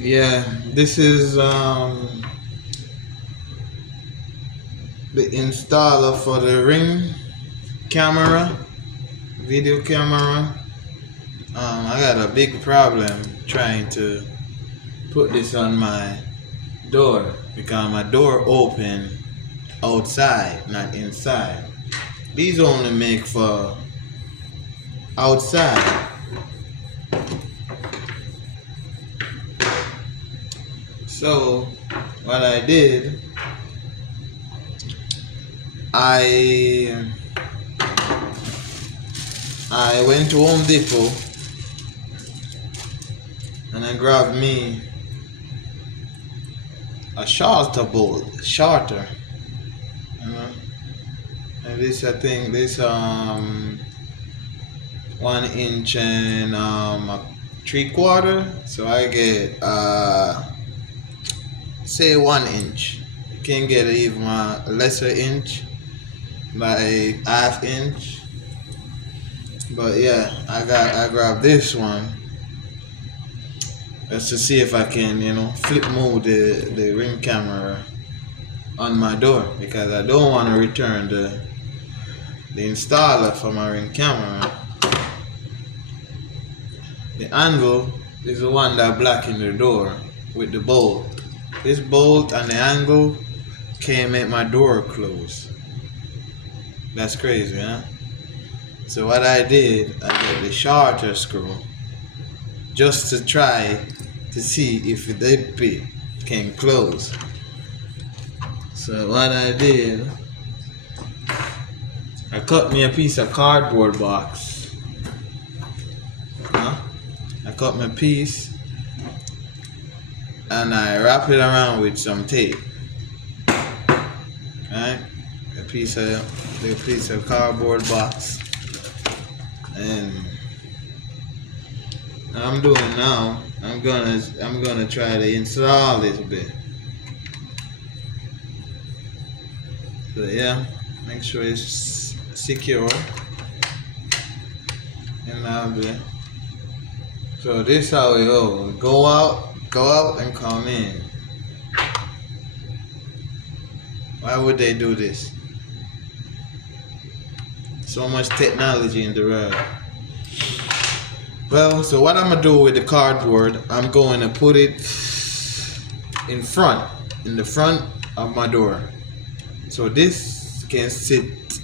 Yeah, this is the installer for the Ring camera, video camera. I got a big problem trying to put this on my door because my door open outside, not inside. These only make for outside. So what I did, I I went to Home Depot and I grabbed me a shorter bolt, shorter. You know? And this I think this 1 inch and a 3/4. So I get say 1 inch. You can get even a lesser inch, like ½ inch. But yeah, I grabbed this one just to see if I can, flip mode the Ring camera on my door because I don't want to return the installer for my Ring camera. The angle is the one that blocking the door with the bolt. This bolt and the angle can't make my door close. That's crazy, huh? So what I did, I got the shorter screw just to try to see if the bit can close. So what I did, I cut me a piece of cardboard box. I cut my piece and I wrap it around with some tape. Right? The piece of cardboard box. And I'm doing now, I'm gonna try to install this bit. So yeah, make sure it's secure. And now so this how it goes. Go out and come in. Why would they do this? So much technology in the world. Well, so what I'm gonna do with the cardboard, I'm going to put it in the front of my door. So this can sit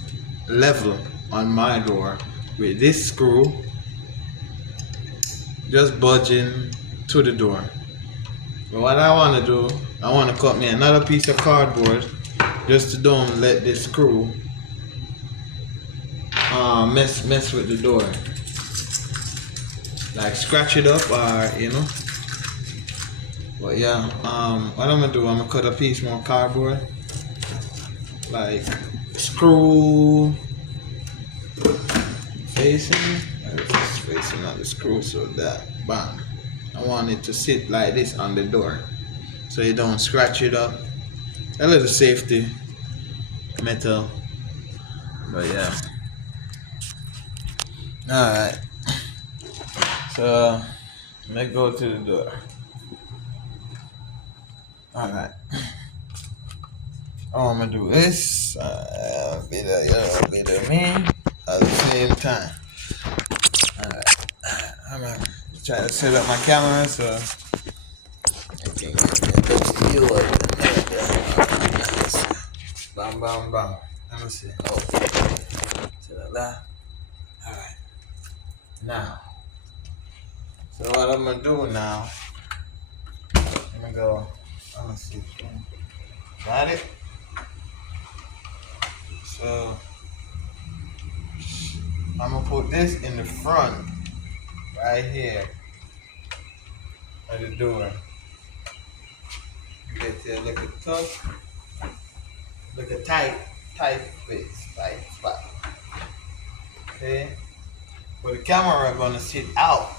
level on my door with this screw just budging to the door. But what I want to do, I want to cut me another piece of cardboard just to don't let this screw mess with the door, like scratch it up or But yeah, what I'm gonna do, I'm gonna cut a piece more cardboard, like screw facing, just facing on the screw, so that bam, I want it to sit like this on the door, so you don't scratch it up. A little safety metal, but yeah. All right, so let's go to the door. All right. I'm gonna do this, bit of me at the same time. Alright, I'm gonna try to set up my camera so I can get a good view of it. Bam, bam, bam. Let me see. Oh, see that? Alright. Now, so what I'm gonna do now, I'm gonna go, let me see. Got it? So I'm gonna put this in the front, right here, at the door. You get there, look at tough, look at tight space, tight spot. Okay, but the camera gonna sit out.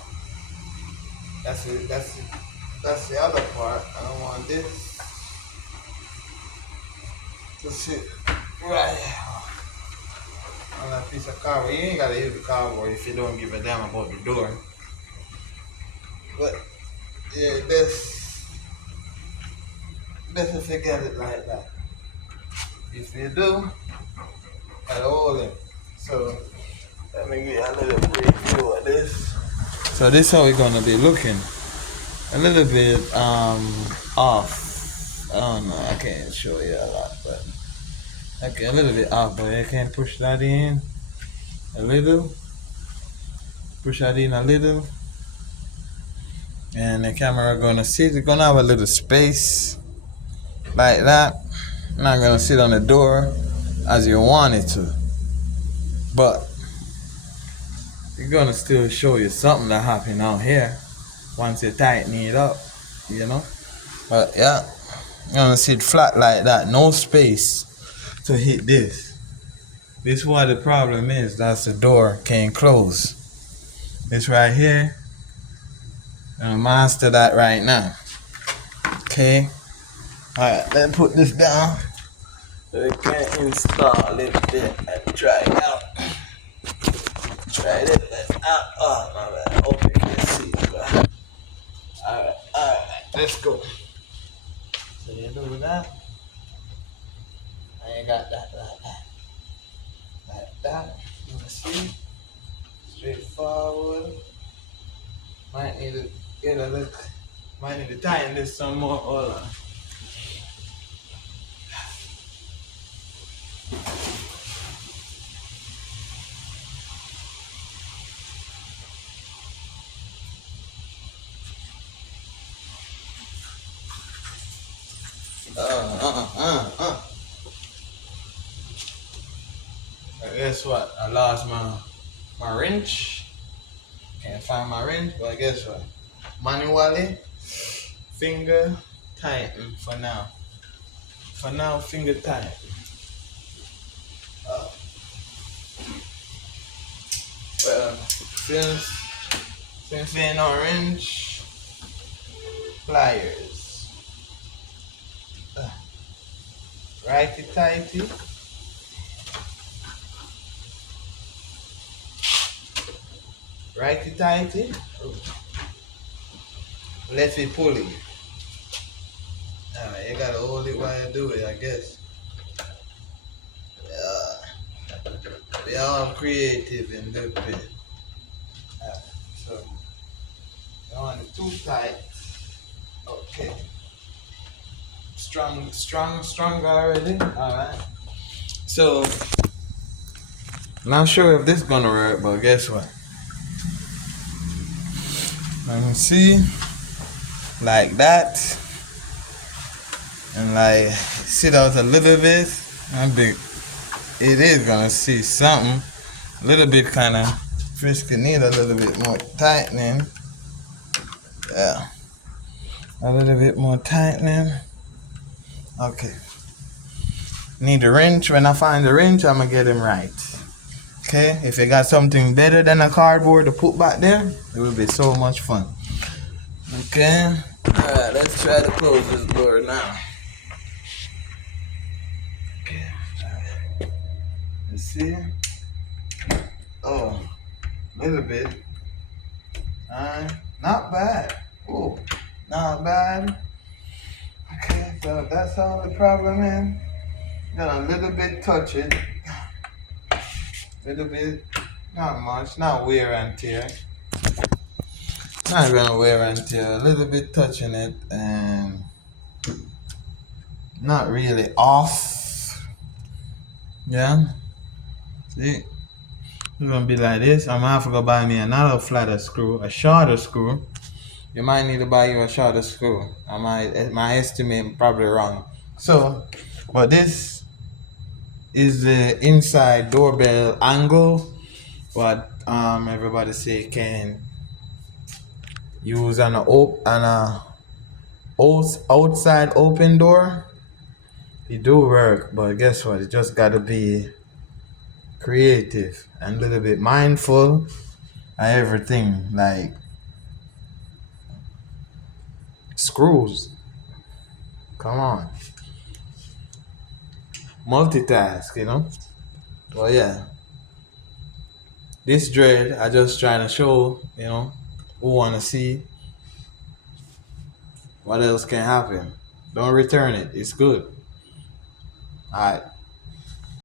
That's it. That's the other part. I don't want this to sit right on that piece of cardboard. You ain't gotta use the cardboard if you don't give a damn about the door. But yeah, this better forget it like that. If you do, gotta hold it. So let me get a little preview of this. So this how we're gonna be looking. A little bit off. I don't know, I can't show you a lot, but okay, a little bit off, but I can push that in a little. Push that in a little. And the camera gonna sit, it's gonna have a little space like that. Not gonna sit on the door as you want it to. But it's gonna still show you something that happened out here once you tighten it up, you know? But yeah, you're gonna sit flat like that, no space to hit this. This is what the problem is, that's the door can't close. This right here, I'm gonna master that right now. Okay. Alright, let's put this down so we can install it there and try it out. Try it out. Oh my bad. Hope you can see. Alright, let's go. So you do that. I ain't got that like that. Like that. You can see. Straightforward. Might need to get a look. Might need to tighten this some more. Hold on. Guess what? I lost my wrench. Can't find my wrench, but guess what? Manually, finger tighten for now. For now, finger tighten. Well, since they ain't no wrench, pliers. Righty tighty. Righty tighty. Lefty pulley. Alright, you gotta hold it while you do it, I guess. Yeah. We are all creative in the bit. So, you want it too tight. Okay. Stronger already. Alright. So, not sure if this is gonna work, but guess what? Let me see. Like that. And like sit out a little bit. I think it is gonna see something. A little bit kinda frisky, need a little bit more tightening. Yeah. A little bit more tightening. Okay. Need a wrench. When I find the wrench, I'm gonna get him right. Okay, if you got something better than a cardboard to put back there, it will be so much fun. Okay, alright, let's try to close this door now. Okay, alright. Let's see. Oh, a little bit. Alright, not bad. Oh, not bad. Okay, so that's all the problem is. Got a little bit touch it. Little bit, not much, not wear and tear. Not gonna wear and tear. A little bit touching it and not really off. Yeah. See, it's gonna be like this. I'm gonna have to go buy me another flatter screw, a shorter screw. You might need to buy you a shorter screw. My estimate probably wrong. So, but this is the inside doorbell angle. What everybody say can use an outside open door. It do work, but guess what? It just gotta be creative and a little bit mindful of everything, like screws. Come on, multitask, you know. Well, yeah. This dread, I just trying to show, you know, who wanna see what else can happen. Don't return it. It's good. Alright.